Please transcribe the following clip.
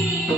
Thank you.